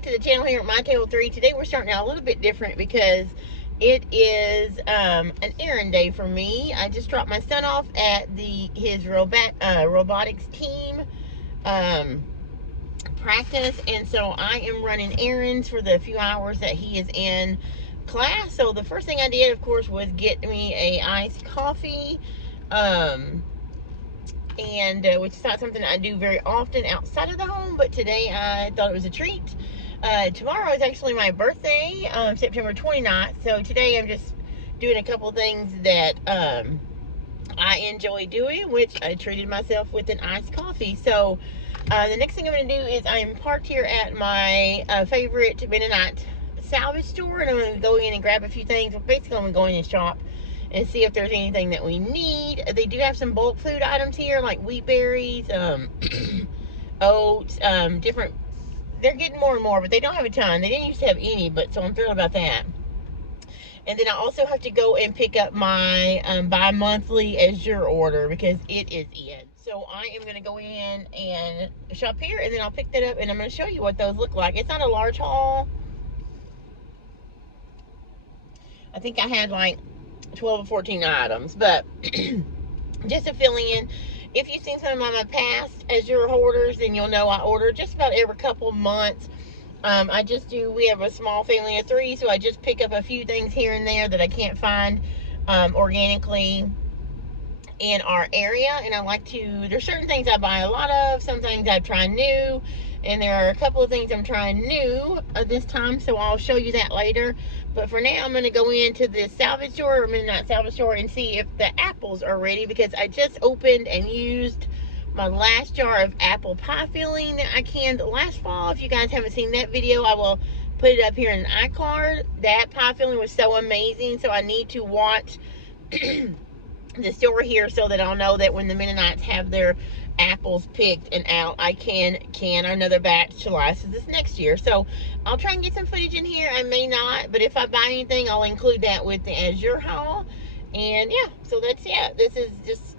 back to the channel here at mytableofthree. Today we're starting out a little bit different because it is an errand day for me. I just dropped my son off at his robotics team practice, and so I am running errands for the few hours that he is in class. So the first thing I did, of course, was get me a iced coffee, and which is not something I do very often outside of the home, but today I thought it was a treat. Tomorrow is actually my birthday, September 29th, so today I'm just doing a couple things that I enjoy doing, which I treated myself with an iced coffee. So the next thing I'm going to do is I'm parked here at my favorite Mennonite Salvage store, and I'm going to go in and grab a few things. Well, basically I'm going to go in and shop and see if there's anything that we need. They do have some bulk food items here, like wheat berries, oats, different. They're getting more and more, but they don't have a ton. They didn't used to have any, but so I'm thrilled about that. And then I also have to go and pick up my bi-monthly Azure order because it is in. So I am going to go in and shop here, and then I'll pick that up, and I'm going to show you what those look like. It's not a large haul. I think I had like 12 or 14 items, but just to fill in, if you've seen some of my past Azure orders, then you'll know I order just about every couple months. We have a small family of 3, so I just pick up a few things here and there that I can't find organically in our area. And I like to, there's certain things I buy a lot of, some things I've tried new, and there are a couple of things I'm trying new this time, so I'll show you that later. But for now, I'm going to go into the salvage store, or Mennonite salvage store, and see if the apples are ready, because I just opened and used my last jar of apple pie filling that I canned last fall. If you guys haven't seen that video, I will put it up here in an iCard. That pie filling was so amazing, so I need to watch the store here so that I'll know that when the Mennonites have their apples picked and out, I can another batch to last this next year. So I'll try and get some footage in here. I may not, but if I buy anything, I'll include that with the Azure haul. And yeah, so that's it. This is just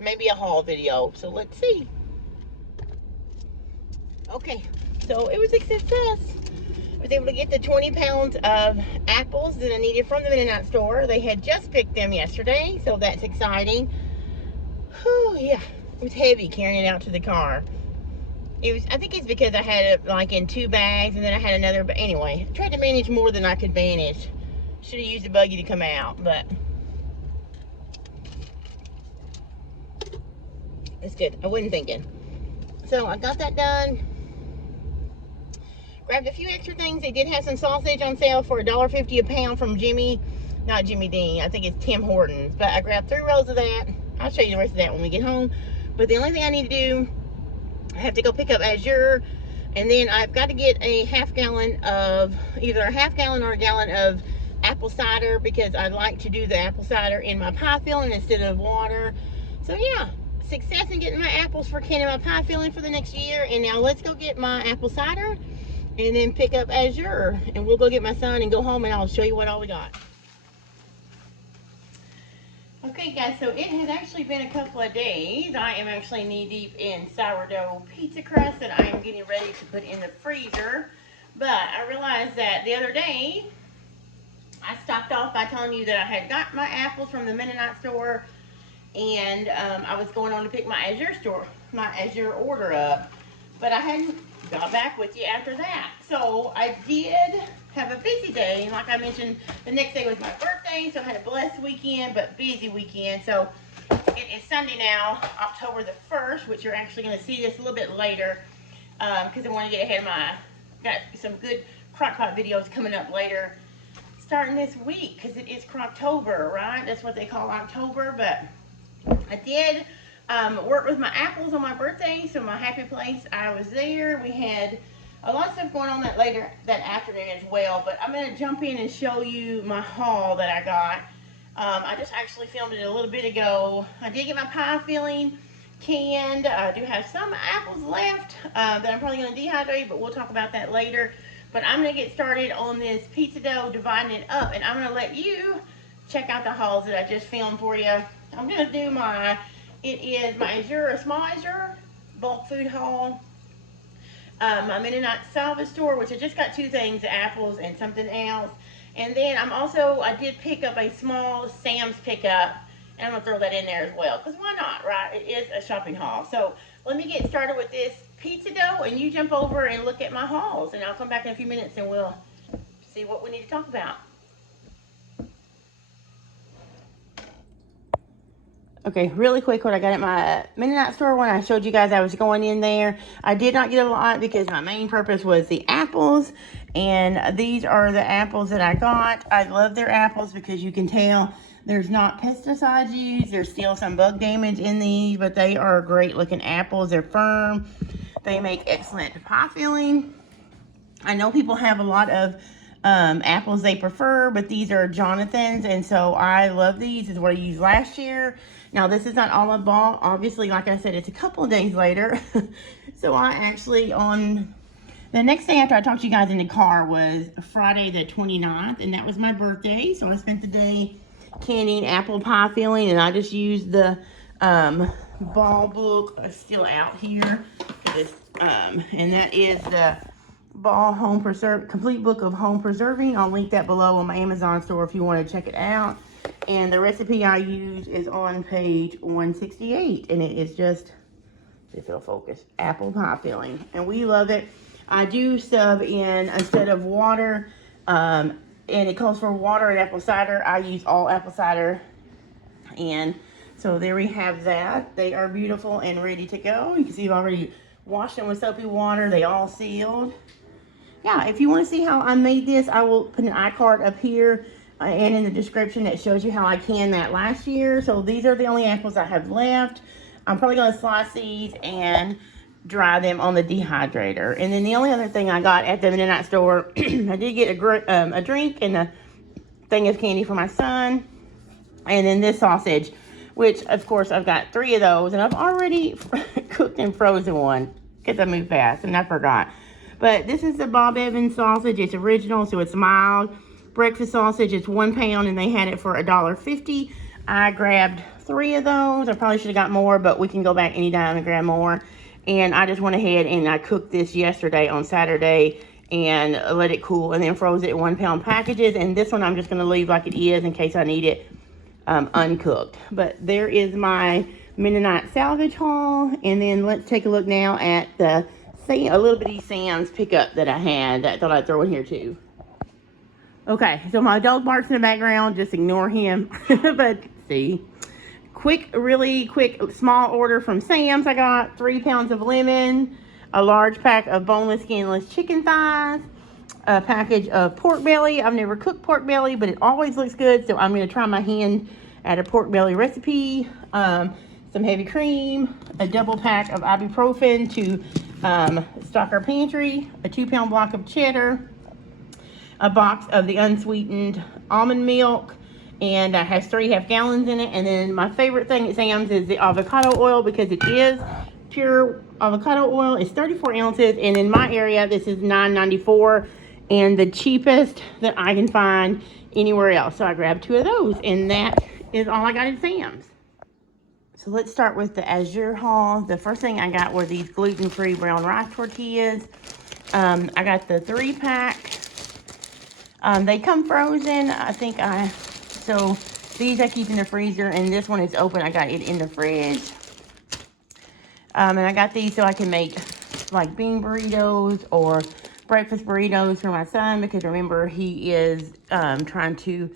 maybe a haul video, so let's see. Okay, so it was a success. I was able to get the 20 pounds of apples that I needed from the Mennonite store. They had just picked them yesterday, so that's exciting. Whew, yeah, it was heavy carrying it out to the car. I think it's because I had it like in 2 bags, and then I had another, but anyway, I tried to manage more than I could manage. Should have used a buggy to come out, but it's good. I wasn't thinking. So I got that done. Grabbed a few extra things. They did have some sausage on sale for $1.50 a pound from not Jimmy Dean, I think it's Tim Hortons. But I grabbed 3 rolls of that. I'll show you the rest of that when we get home. But the only thing I need to do, I have to go pick up Azure, and then I've got to get a half gallon of, either a half gallon or a gallon of apple cider, because I like to do the apple cider in my pie filling instead of water. So yeah, success in getting my apples for canning my pie filling for the next year. And now let's go get my apple cider and then pick up Azure, and we'll go get my son and go home, and I'll show you what all we got. Okay guys, so it has actually been a couple of days. I am actually knee deep in sourdough pizza crust that I am getting ready to put in the freezer. But I realized that the other day I stopped off by telling you that I had got my apples from the Mennonite store, and I was going on to pick my Azure order up, but I hadn't got back with you after that. So I did have a busy day, and like I mentioned, the next day was my birthday, so I had a blessed weekend, but busy weekend. So it is Sunday now, October the 1st, which you're actually going to see this a little bit later, because I want to get ahead of got some good crockpot videos coming up later, starting this week, because it is Croctober, right? That's what they call October. But I did work with my apples on my birthday, so my happy place, I was there. We had a lot of stuff going on that afternoon as well, but I'm going to jump in and show you my haul that I got. I just actually filmed it a little bit ago. I did get my pie filling canned. I do have some apples left that I'm probably going to dehydrate, but we'll talk about that later. But I'm going to get started on this pizza dough, dividing it up, and I'm going to let you check out the hauls that I just filmed for you. I'm going to do it is my Azure, a small Azure bulk food haul. my Mennonite Salvage store, which I just got 2 things, apples and something else. And then I did pick up a small Sam's pickup, and I'm gonna throw that in there as well, because why not, right? It is a shopping haul. So let me get started with this pizza dough, and you jump over and look at my hauls, and I'll come back in a few minutes and we'll see what we need to talk about. Okay, really quick, what I got at my Mennonite store when I showed you guys I was going in there. I did not get a lot because my main purpose was the apples. And these are the apples that I got. I love their apples because you can tell there's not pesticides used. There's still some bug damage in these, but they are great looking apples. They're firm. They make excellent pie filling. I know people have a lot of apples they prefer, but these are Jonathan's, and so I love these. This is what I used last year. Now, this is not all I bought. Obviously, like I said, it's a couple of days later. So I actually, on the next day after I talked to you guys in the car was Friday the 29th, and that was my birthday. So I spent the day canning apple pie filling, and I just used the ball book still out here. And that is the Ball Home Preserve Complete Book of Home Preserving. I'll link that below on my Amazon store if you want to check it out. And the recipe I use is on page 168, and it is just, if it'll focus, apple pie filling, and we love it. I do sub in, instead of water, and it calls for water and apple cider, I use all apple cider. And so there we have that. They are beautiful and ready to go. You can see I've already washed them with soapy water. They all sealed. Yeah, if you want to see how I made this, I will put an iCard up here and in the description that shows you how I canned that last year. So these are the only apples I have left. I'm probably going to slice these and dry them on the dehydrator. And then the only other thing I got at the Mennonite store, I did get a drink and a thing of candy for my son. And then this sausage, which of course I've got 3 of those, and I've already cooked and frozen one because I moved fast and I forgot. But this is the Bob Evans sausage. It's original, so it's mild. Breakfast sausage, it's 1 pound, and they had it for $1.50. I grabbed 3 of those. I probably should have got more, but we can go back anytime and grab more. And I just went ahead and I cooked this yesterday on Saturday and let it cool, and then froze it in 1 pound packages. And this one I'm just going to leave like it is in case I need it uncooked. But there is my Mennonite Salvage haul. And then let's take a look now at the a little bitty Sam's pickup that I had that I thought I'd throw in here too. Okay, so my dog barks in the background. Just ignore him. But see, really quick, small order from Sam's. I got 3 pounds of lemon, a large pack of boneless, skinless chicken thighs, a package of pork belly. I've never cooked pork belly, but it always looks good, so I'm going to try my hand at a pork belly recipe. Some heavy cream, a double pack of ibuprofen to stock our pantry, a 2 pound block of cheddar, a box of the unsweetened almond milk, and has 3.5 gallons in it. And then my favorite thing at Sam's is the avocado oil, because it is pure avocado oil. It's 34 ounces, and in my area this is $9.94, and the cheapest that I can find anywhere else. So I grabbed 2 of those, and that is all I got at Sam's. So let's start with the Azure haul. The first thing I got were these gluten-free brown rice tortillas. I got the 3-pack. They come frozen. So these I keep in the freezer, and this one is open. I got it in the fridge. And I got these so I can make like bean burritos or breakfast burritos for my son, because remember, he is trying to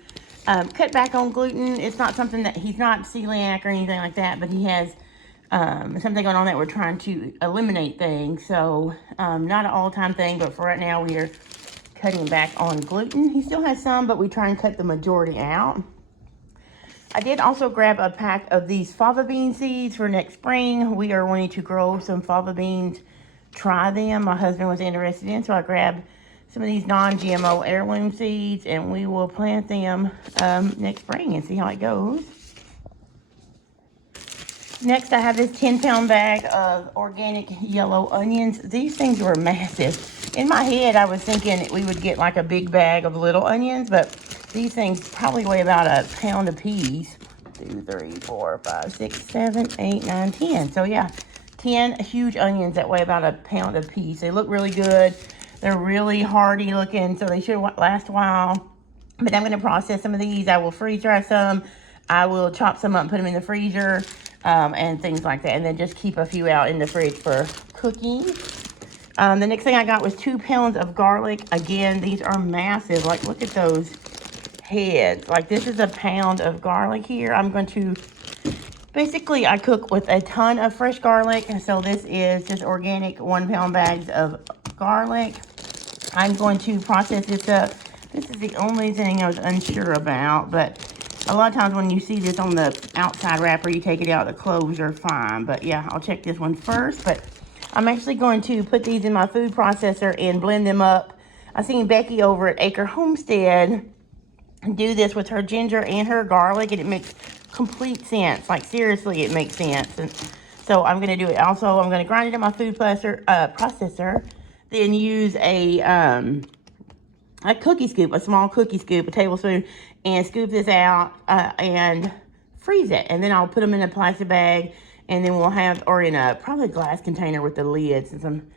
cut back on gluten. It's not something that he's not celiac or anything like that, but he has something going on that we're trying to eliminate things. So not an all-time thing, but for right now we are cutting back on gluten. He still has some, but we try and cut the majority out. I did also grab a pack of these fava bean seeds for next spring. We are wanting to grow some fava beans, try them. My husband was interested in, so I grabbed some of these non-GMO heirloom seeds, and we will plant them next spring and see how it goes. Next, I have this 10-pound bag of organic yellow onions. These things were massive. In my head, I was thinking we would get like a big bag of little onions, but these things probably weigh about a pound a piece. 2, 3, 4, 5, 6, 7, 8, 9, 10. So yeah, 10 huge onions that weigh about a pound a piece. They look really good. They're really hearty looking, so they should last a while. But I'm going to process some of these. I will freeze dry some. I will chop some up and put them in the freezer and things like that. And then just keep a few out in the fridge for cooking. The next thing I got was 2 pounds of garlic. Again, these are massive. Like, look at those heads. Like, this is a pound of garlic here. I'm going to, basically, I cook with a ton of fresh garlic. And so this is just organic 1 pound bags of garlic. I'm going to process this up. This is the only thing I was unsure about, but a lot of times when you see this on the outside wrapper, you take it out, the cloves are fine. But yeah, I'll check this one first. But I'm actually going to put these in my food processor and blend them up. I seen Becky over at Acre Homestead do this with her ginger and her garlic, and it makes complete sense. Like, seriously, it makes sense. And so I'm going to do it. Also, I'm going to grind it in my food processor, then use a cookie scoop, a small cookie scoop, a tablespoon, and scoop this out and freeze it. And then I'll put them in a plastic bag, and then we'll have, or in a probably glass container with the lids and some.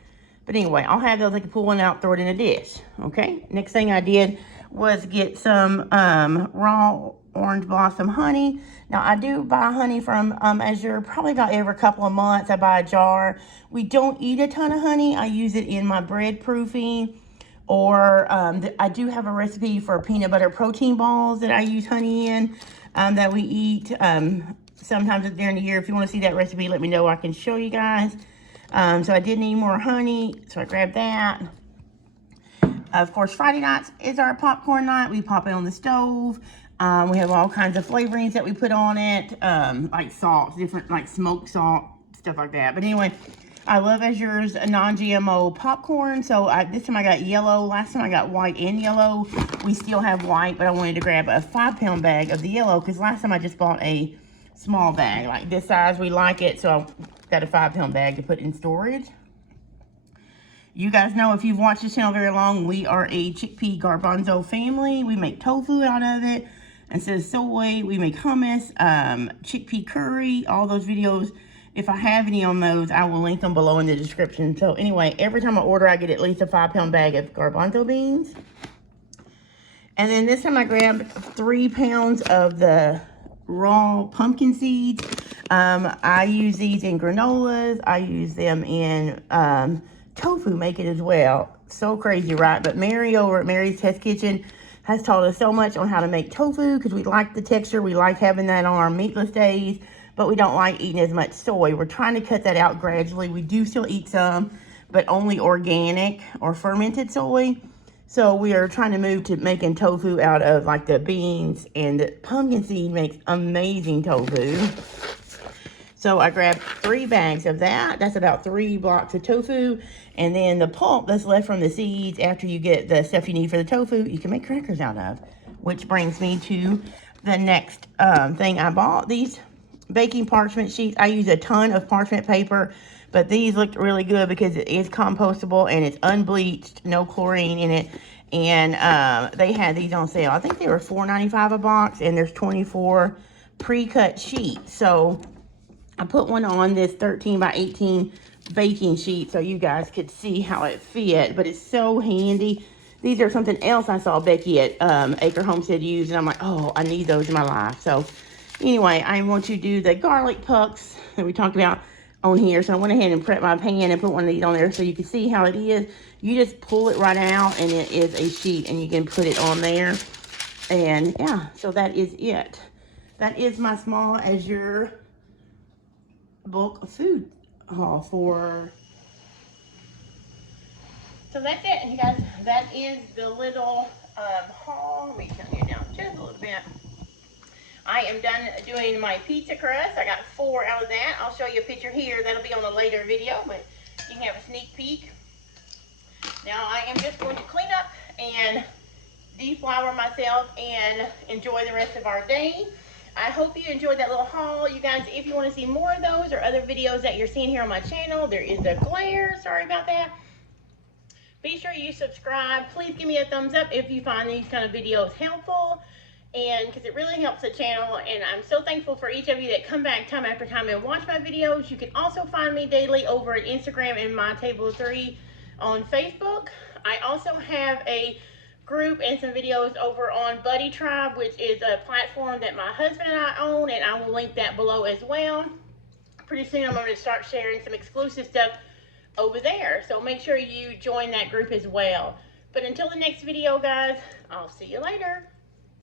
But anyway, I'll have those. I can pull one out, throw it in a dish. Okay. Next thing I did was get some raw orange blossom honey. Now, I do buy honey from Azure probably about every couple of months. I buy a jar. We don't eat a ton of honey. I use it in my bread proofing. Or I do have a recipe for peanut butter protein balls that I use honey in that we eat sometimes during the year. If you want to see that recipe, let me know. I can show you guys. So I did need more honey, so I grabbed that. Of course, Friday nights is our popcorn night. We pop it on the stove. We have all kinds of flavorings that we put on it, like salt, different like smoked salt, stuff like that. But anyway, I love Azure's non-GMO popcorn. So this time I got yellow. Last time I got white and yellow. We still have white, but I wanted to grab a 5 pound bag of the yellow because last time I just bought a small bag like this size. We like it, so I got a 5 pound bag to put in storage. You guys know, if you've watched this channel very long, we are a chickpea garbanzo family. We make tofu out of it. Instead of soy, we make hummus, chickpea curry, all those videos. If I have any on those, I will link them below in the description. So anyway, every time I order, I get at least a 5 pound bag of garbanzo beans. And then this time I grabbed 3 pounds of the raw pumpkin seeds. I use these in granolas. I use them in tofu, make it as well. So crazy, right? But Mary over at Mary's Test Kitchen has taught us so much on how to make tofu because we like the texture. We like having that on our meatless days, but we don't like eating as much soy. We're trying to cut that out gradually. We do still eat some, but only organic or fermented soy. So we are trying to move to making tofu out of like the beans, and the pumpkin seed makes amazing tofu. So I grabbed 3 bags of that. That's about 3 blocks of tofu. And then the pulp that's left from the seeds after you get the stuff you need for the tofu, you can make crackers out of. Which brings me to the next thing I bought. These baking parchment sheets. I use a ton of parchment paper, but these looked really good because it is compostable and it's unbleached, no chlorine in it. And they had these on sale. I think they were $4.95 a box, and there's 24 pre-cut sheets. So I put one on this 13 by 18 baking sheet so you guys could see how it fit, but it's so handy. These are something else I saw Becky at Acre Homestead use, and I'm like, oh, I need those in my life. So anyway, I want to do the garlic pucks that we talked about on here. So I went ahead and prepped my pan and put one of these on there so you can see how it is. You just pull it right out, and it is a sheet, and you can put it on there. And yeah, so that is it. That is my small Azure bulk food haul for. So that's it, you guys. That is the little haul. Let me turn you down just a little bit. I am done doing my pizza crust. I got 4 out of that. I'll show you a picture here. That'll be on a later video, but you can have a sneak peek. Now I am just going to clean up and deflour myself and enjoy the rest of our day. I hope you enjoyed that little haul. You guys, if you want to see more of those or other videos that you're seeing here on my channel, there is a glare. Sorry about that. Be sure you subscribe. Please give me a thumbs up if you find these kind of videos helpful. and because it really helps the channel, and I'm so thankful for each of you that come back time after time and watch my videos. You can also find me daily over at Instagram and mytableofthree on Facebook. I also have a group and some videos over on BuddyTrip, which is a platform that my husband and I own, and I will link that below as well. Pretty soon I'm going to start sharing some exclusive stuff over there, so make sure you join that group as well. But until the next video, guys, I'll see you later.